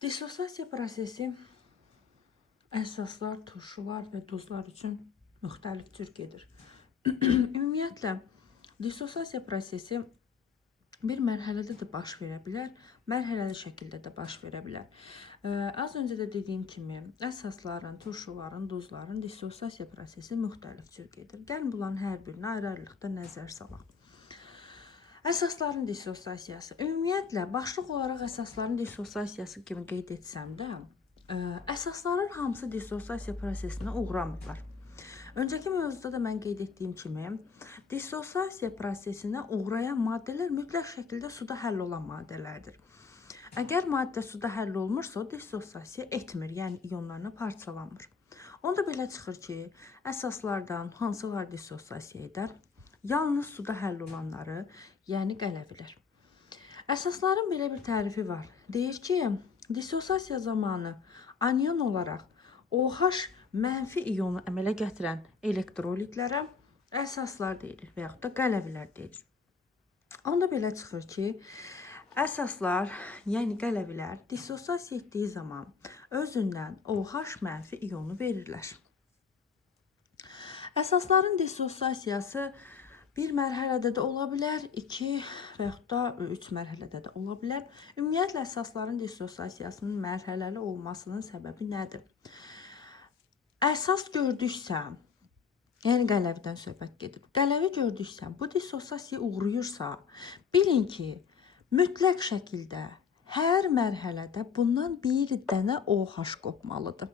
Dissosiasiya prosesi əsaslar, turşular və duzlar üçün müxtəlif cür gedir. Ümumiyyətlə, dissosiasiya prosesi bir mərhələdə də baş verə bilər, mərhələli şəkildə də baş verə bilər. Az öncə də dediyim kimi, əsasların, turşuların, duzların dissosiasiya prosesi müxtəlif cür gedir. Gəlin bunların hər birini ayrı-ayrılıqda nəzər salaq. Əsasların dissosiasiyası. Ümumiyyətlə, başlıq olaraq əsasların dissosiasiyası kimi qeyd etsəm də, əsasların hamısı dissosiasiya prosesinə uğramırlar. Öncəki mövzuda da mən qeyd etdiyim kimi, dissosiasiya prosesinə uğrayan maddələr mütləq şəkildə suda həll olan maddələrdir. Əgər maddə suda həll olmursa, o dissosiasiya etmir, yəni ionlarına parçalanmır. Onda belə çıxır ki, əsaslardan hansılar dissosiasiya edər? Yalnız suda həll olanları, yəni qələvilər. Əsasların belə bir tərifi var. Deyir ki, dissosiasiya zamanı anion olaraq OH mənfi ionu əmələ gətirən elektrolitlərə əsaslar deyilir və yaxud da qələvilər deyilir. Onda belə çıxır ki, əsaslar, yəni qələvilər dissosiasiya etdiyi zaman özündən OH mənfi ionu verirlər. Əsasların dissosiasiyası bir mərhələdə də ola bilər, 2 və yaxud da 3 mərhələdə də ola bilər. Ümumiyyətlə, əsasların dissosiasiyasının mərhələli olmasının səbəbi nədir? Əsas gördüksə, yəni qələvdən söhbət gedir. Qələvi gördüksə, bu dissosiasiyaya uğrayırsa, bilin ki, mütləq şəkildə hər mərhələdə bundan bir dənə OH qopmalıdır.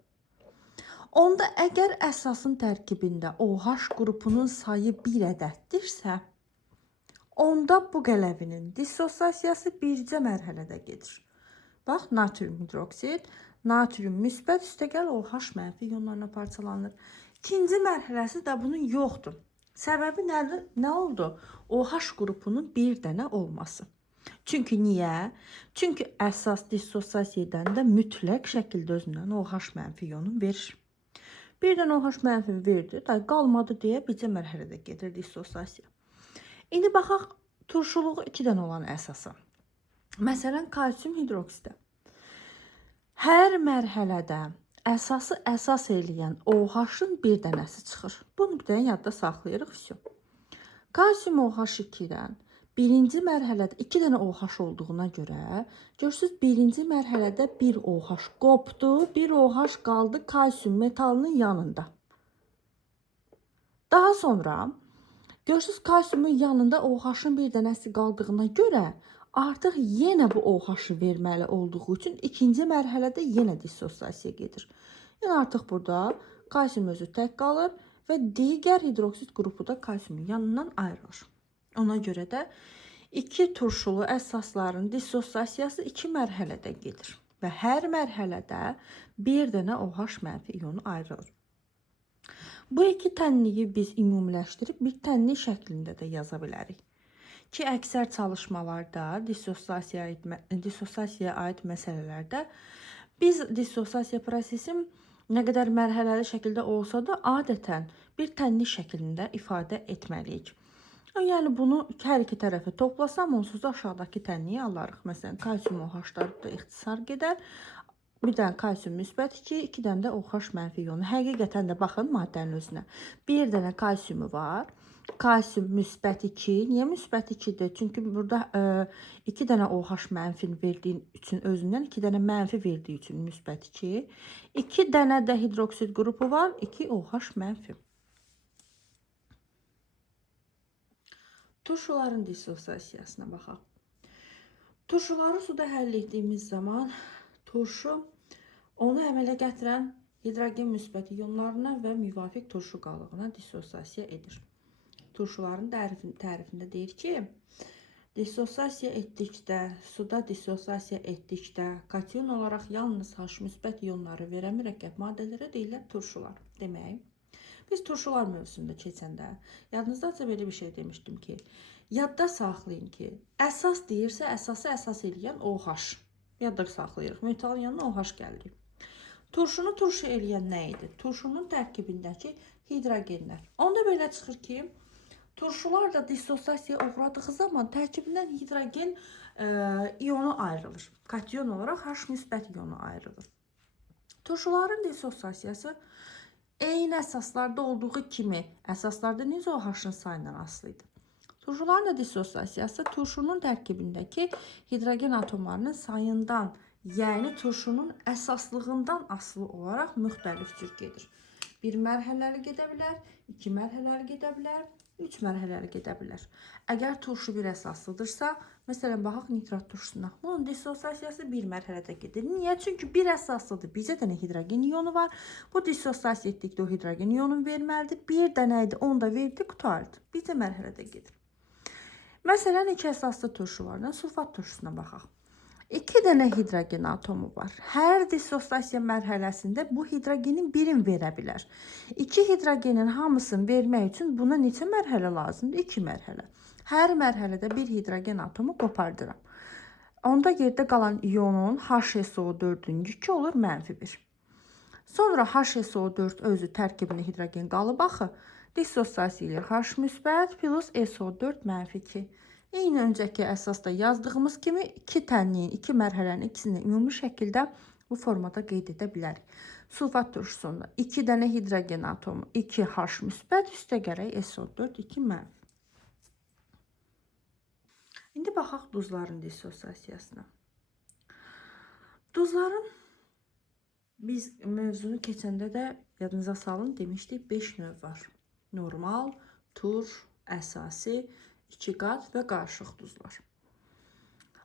Onda əgər əsasın tərkibində OH qrupunun sayı bir ədəddirsə, onda bu qələvinin dissosiasiyası bircə mərhələdə gedir. Bax, natrium hidroksid, natrium müsbət üstəgəl OH mənfi ionlarına parçalanır. İkinci mərhələsi də bunun yoxdur. Səbəbi nədir? Nə oldu? OH qrupunun bir dənə olması. Çünki niyə? Çünki əsas dissosiasiya edəndə mütləq şəkildə özündən OH mənfi ionu verir. Bir dənə OH mənfi verdi, qalmadı deyə bircə mərhələdə gedir dissosiasiya. İndi baxaq turşuluğu 2 dənə olan əsasa. Məsələn, kalsium hidroksidə. Hər mərhələdə əsası əsas eləyən OH-ın bir dənəsi çıxır. Bunu bir dənə yadda saxlayırıq. Kalsium OH2-dən birinci mərhələdə 2 dənə OH olduğuna görə, görürsünüz, birinci mərhələdə bir OH qopdu, bir OH qaldı kalsium metalının yanında. Daha sonra, görürsünüz, kalsiumun yanında OH-ın bir dənəsi qaldığına görə, artıq yenə bu OH-ı verməli olduğu üçün ikinci mərhələdə yenə dissosiasiya gedir. Yəni artıq burada kalsium özü tək qalır və digər hidroksid qrupu da kalsiumun yanından ayrılır. Ona görə də 2 turşulu əsasların dissosiasiyası 2 mərhələdə gedir və hər mərhələdə bir dənə OH mənfi ionu ayrılır. Bu 2 tənliyi biz ümumiləşdirib bir tənlik şəklində də yaza bilərik. Ki, əksər çalışmalarda, dissosiasiyaya aid məsələlərdə biz dissosiasiya prosesi nə qədər mərhələli şəkildə olsa da adətən bir tənlik şəklində ifadə etməliyik. Yəni bunu hər iki tərəfi toplasam, onsuz da aşağıdakı tənliyi alarıq. Məsələn, kalsium OH-lar da ixtisar gedər. Bir dənə kalsium müsbət 2, 2 dənə də OH mənfi ionu. Həqiqətən də baxın maddənin özünə. Bir dənə kalsiumu var. Kalsium müsbət 2. Niyə müsbət 2-dir? Çünki burada 2 dənə OH mənfi verdiyi üçün özündən 2 dənə mənfi verdiyi üçün müsbət 2. 2 dənə də hidroksid qrupu var. 2 OH mənfi. Turşuların dissosiasiyasına baxaq. Turşuları suda həll etdiyimiz zaman turşu onu əmələ gətirən hidrogen müsbət ionlarına və müvafiq turşu qalığına dissosiasiya edir. Turşuların tərifində deyir ki, dissosiasiya etdikdə, suda dissosiasiya etdikdə kation olaraq yalnız H müsbət ionları verən mürəkkəb maddələrə deyirlər turşular. Demək, biz turşular mövzusunda keçəndə yadınızdaca belə bir şey demişdim ki, yadda saxlayın ki, əsas deyirsə əsası əsas eləyən OH. Yadda saxlayırıq. Metalın yanına OH gəlir. Turşunu turşu eləyən nə idi? Turşunun tərkibindəki hidrogenlər. Onda belə çıxır ki, turşular da dissosiasiyaya uğradığı zaman tərkibindən hidrogen iyonu ayrılır. Kation olaraq H müsbət iyonu ayrılır. Turşuların dissosiasiyası eyni əsaslarda olduğu kimi, əsaslarda necə o H-ın sayından asılı idi. Turşuların da dissosiasiyası turşunun tərkibindəki hidrogen atomlarının sayından, yəni turşunun əsaslığından asılı olaraq müxtəlif cür gedir. Bir mərhələli gedə bilər, 2 mərhələli gedə bilər, 3 mərhələli gedə bilər. Əgər turşu bir əsaslıdırsa, məsələn, baxaq nitrat turşusuna. Bunun dissosiasiyası bir mərhələdə gedir. Niyə? Çünki bir əsaslıdır. Bizə dənə hidrogen iyonu var. Bu dissosiasiya etdikdə o hidrogen iyonunu verməlidir. Bir dənə idi, onu da verdi, qutardı. Bizə mərhələdə gedir. Məsələn, 2 əsaslı turşu var. Sulfat turşusuna baxaq. 2 dənə hidrogen atomu var. Hər dissosiasiya mərhələsində bu hidrogenin birini verə bilər. 2 hidrogenin hamısını vermək üçün buna neçə mərhələ lazımdır? 2 mərhələ. Hər mərhələdə bir hidrogen atomu qopardıram. Onda yerdə qalan iyonun HSO4-ün yükü olur -1. Sonra HSO4 özü tərkibində hidrogen qalıb axı. Dissosiasiya ilə H müsbət plus SO4 -2. Eyni öncəki əsasda yazdığımız kimi 2 tənliyin, 2 mərhələnin ikisini ümumi şəkildə bu formada qeyd edə bilərik. Sulfat turşusunda 2 dənə hidrogen atomu, 2 H müsbət, üstə gərək SO4, 2 -. İndi baxaq duzların dissosiasiyasına. Duzların biz mövzunu keçəndə də yadınıza salın demişdik 5 növ var. Normal, turş, əsasi, 2 qat və qarışıq duzlar.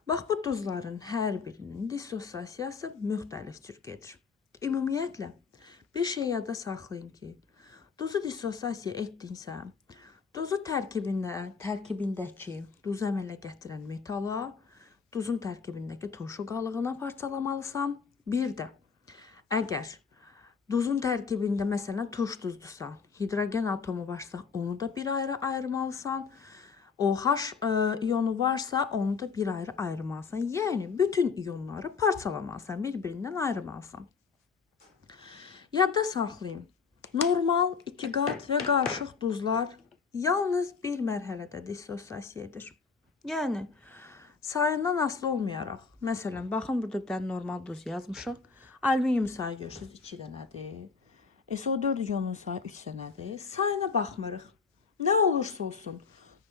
Bax, bu duzların hər birinin dissosiasiyası müxtəlif cür gedir. Ümumiyyətlə, bir şey yadda saxlayın ki, duzu dissosiasiya etdinsə, duzu tərkibindəki duzu əmələ gətirən metala, duzun tərkibindəki turşu qalığına parçalamalısan. Bir də, əgər duzun tərkibində məsələn turş duzdursa, hidrogen atomu varsa, onu da bir ayrı ayırmalısan. O H iyonu varsa, onu da bir ayrı ayırmalısan. Yəni, bütün iyonları parçalamalısan, bir-birindən ayırmalısan. Yadda saxlayın. Normal, 2 qat və qarışıq duzlar yalnız bir mərhələdə dissosiasiya edir. Yəni, sayından asılı olmayaraq. Məsələn, baxın, burada bir dənə normal duz yazmışıq. Alüminium sayı görürsünüz 2 dənədir. SO4 iyonun sayı 3 dənədir. Sayına baxmırıq. Nə olursa olsun.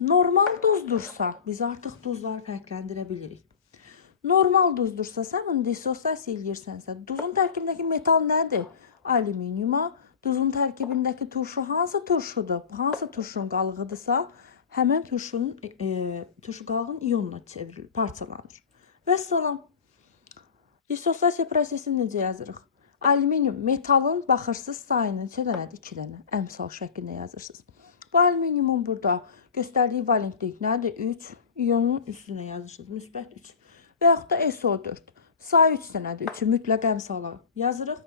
Normal duzdursa, biz artıq duzları fərqləndirə bilirik. Normal duzdursa, sən onu dissosiasiya edirsənsə, duzun tərkibindəki metal nədir? Alüminiuma. Duzun tərkibindəki turşu hansı turşudur? Hansı turşunun qalığıdırsa, həmən turşu qalığın iyonuna çevrilir, parçalanır. Və salam. Dissosiasiya prosesini necə yazırıq? Alüminium, metalın baxırsız sayını neçə dənədir? 2 dənə. Əmsal şəklində yazırsınız. Bu alüminiumun burada göstərdiyi valentlik nədir? 3. İyonun üstünə yazırsınız. Müsbət 3. Və yaxud da SO4. Sayı 3 dənədir. 3-ü mütləq əmsala yazırıq.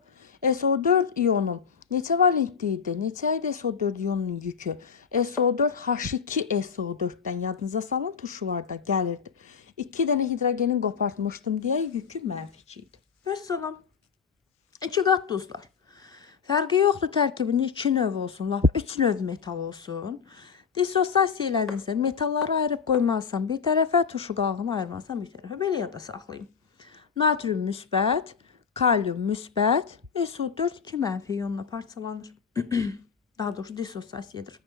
SO4 iyonu neçə valentliyidir? Neçə idi SO4 iyonunun yükü? SO4 H2SO4-dən yadınıza salın, turşularda gəlirdi. 2 dənə hidrogenin qopartmışdım deyə yükü -2 idi. Və salam. 2 qat duzlar. Fərqi yoxdur tərkibində 2 növ olsun, lap 3 növ metal olsun. Dissosiasiya elədinsə, metalları ayırıb qoymalısan bir tərəfə, turşu qalığını ayırmalısan bir tərəfə. Belə yadda saxlayın. Natrium müsbət, kalium müsbət, SO4 2 -, iyonla parçalanır. Daha doğrusu dissosiasiyadır.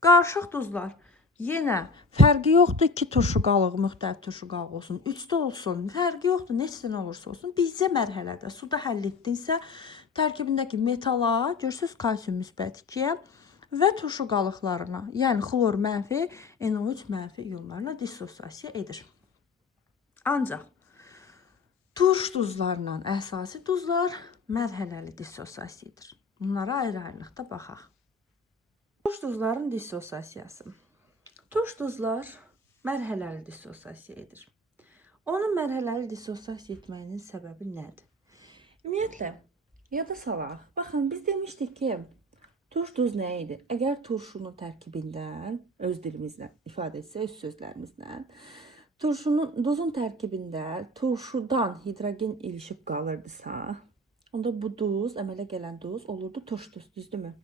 Qarışıq duzlar. Yenə fərqi yoxdur ki, turşu qalığı müxtəlif turşu qalığı olsun, 3-də olsun, fərqi yoxdur, neçə dənə olursa olsun. Bizcə mərhələdə suda həll etdinsə, tərkibindəki metala, görürsünüz, kalsium müsbət 2-yə və turşu qalıqlarına, yəni xlor -, NO3 - iyonlarına dissosiasiya edir. Ancaq turş duzlarla əsasi duzlar mərhələli dissosiasiya edir. Bunlara ayrı-ayrılıqda baxaq. Turş duzların dissosiasiyası. Turş duzlar mərhələli dissosiasiya edir. Onun mərhələli dissosiasiya etməyinin səbəbi nədir? Ümumiyyətlə, yada salaq. Baxın, biz demişdik ki, turş duz nə idi? Əgər turşunun tərkibindən, öz dilimizlə ifadə etsə, öz sözlərimizlə, duzun tərkibində turşudan hidrogen ilişib qalırdısa, onda bu duz, əmələ gələn duz olurdu turş duz, düzdürmü?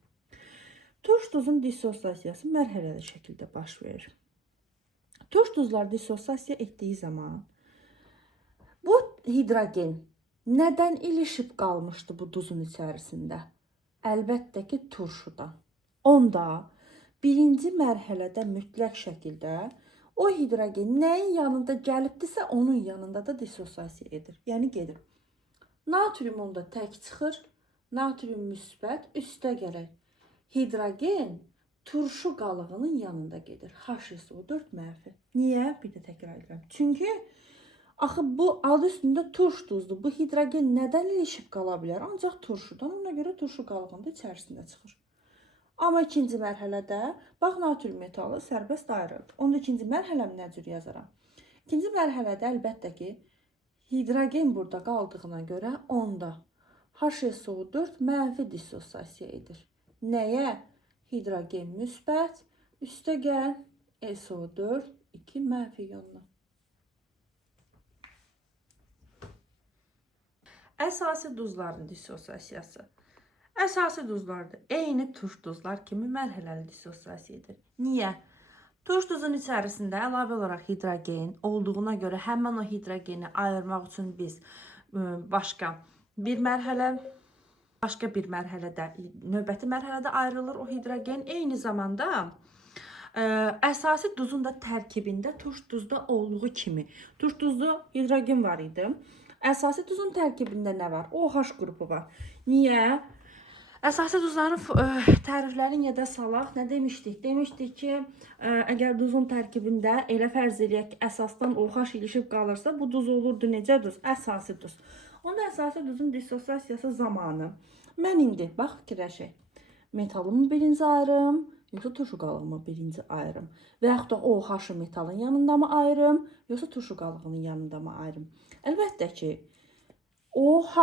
Turş duzun dissosiasiyası mərhələli şəkildə baş verir. Turş duzlar dissosiasiya etdiyi zaman bu hidrogen nədən ilişib qalmışdı bu duzun içərisində? Əlbəttə ki, turşudan. Onda birinci mərhələdə mütləq şəkildə o hidrogen nəyin yanında gəlibdisə, onun yanında da dissosiasiya edir. Yəni gedir. Natrium onda tək çıxır. Natrium müsbət, üstə gəlir. Hidrogen turşu qalığının yanında gedir. HSO4 mənfi. Niyə? Bir də təkrar edirəm. Çünki axı bu adı üstündə turş duzdur. Bu hidrogen nədən ilişib qala bilər? Ancaq turşudan. Ona görə turşu qalığında içərisində çıxır. Amma ikinci mərhələdə bax natrium metalı sərbəst ayrılır. Onda ikinci mərhələmi nə cür yazaram? İkinci mərhələdə əlbəttə ki hidrogen burada qaldığına görə onda HSO4 mənfi dissosiasiya edir. Nəyə? Hidrogen müsbət, üstə gəl SO4 2 mənfi iyonla. Əsasi duzların dissosiasiyası. Əsasi duzlarda eyni turş duzlar kimi mərhələli dissosiasiya edir. Niyə? Turş duzun içərisində əlavə olaraq hidrogen olduğuna görə həmin o hidrogeni ayırmaq üçün biz başqa bir mərhələdə, növbəti mərhələdə ayrılır o hidrogen. Eyni zamanda əsasi duzun da tərkibində turş duzda olduğu kimi. Turş duzda hidrogen var idi. Əsasi duzun tərkibində nə var? OH qrupu var. Niyə? Əsasi duzların təriflərini yada salaq. Nə demişdik? Demişdik ki, əgər duzun tərkibində elə fərz eləyək ki, əsasdan OH ilişib qalırsa, bu duz olurdu necə duz? Əsasi duz. Onda əsasi duzun dissosiasiyası zamanı mən indi, bax fikirləşək, metalımı birinci ayırım, yoxsa turşu qalığımı birinci ayırım və yaxud da OH metalın yanında mı ayırım, yoxsa turşu qalığının yanında mı ayırım? Əlbəttə ki, OH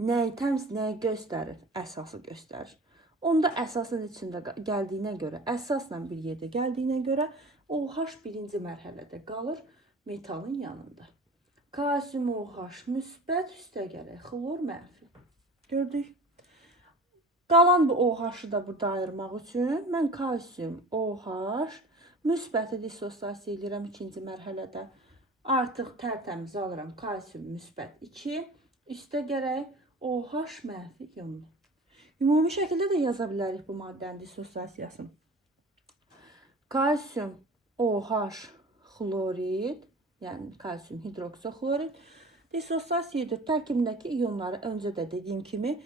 nəyi göstərir? Əsası göstərir. Onda əsasın içində gəldiyinə görə, əsasla bir yerdə gəldiyinə görə OH birinci mərhələdə qalır metalın yanında. Kalsium OH müsbət, üstə gəlir, xlor mənfi. Gördük. Qalan bu OH-ı da burada ayırmaq üçün mən kalsium OH müsbəti dissosiasiya edirəm ikinci mərhələdə. Artıq tərtəmiz alıram kalsium müsbət 2, üstə gərək OH mənfi iyonlu. Ümumi şəkildə də yaza bilərik bu maddənin dissosiasiyasını. Kalsium OH xlorid, yəni kalsium hidroksixlorid dissosiasiya edir tərkibindəki iyonları öncə də dediyim kimi.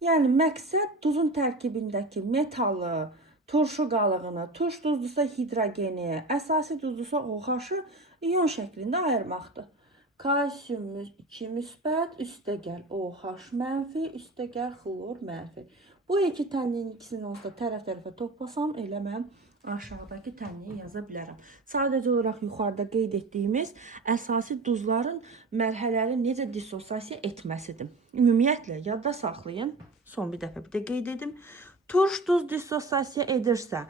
Yəni məqsəd duzun tərkibindəki metalı, turşu qalığını, turş duzlusa hidrogeni, əsasi duzlusa OH-ı iyon şəklində ayırmaqdır. Kalsium 2 müsbət, üstə gəl OH mənfi, üstə gəl xlor mənfi. Bu iki tənliyin ikisini onsuz da tərəf-tərəfə toplasam elə mən aşağıdakı tənliyi yaza bilərəm. Sadəcə olaraq yuxarıda qeyd etdiyimiz əsasi duzların mərhələli necə dissosiasiya etməsidir. Ümumiyyətlə yadda saxlayın. Son bir dəfə bir də qeyd edim. Turş duz dissosiasiya edirsə,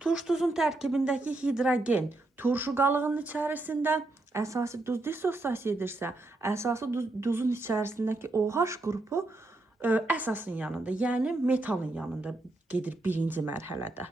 turş duzun tərkibindəki hidrogen turşu qalığının içərisində, əsasi duz dissosiasiya edirsə, əsasi duzun içərisindəki OH qrupu əsasın yanında, yəni metalın yanında gedir birinci mərhələdə.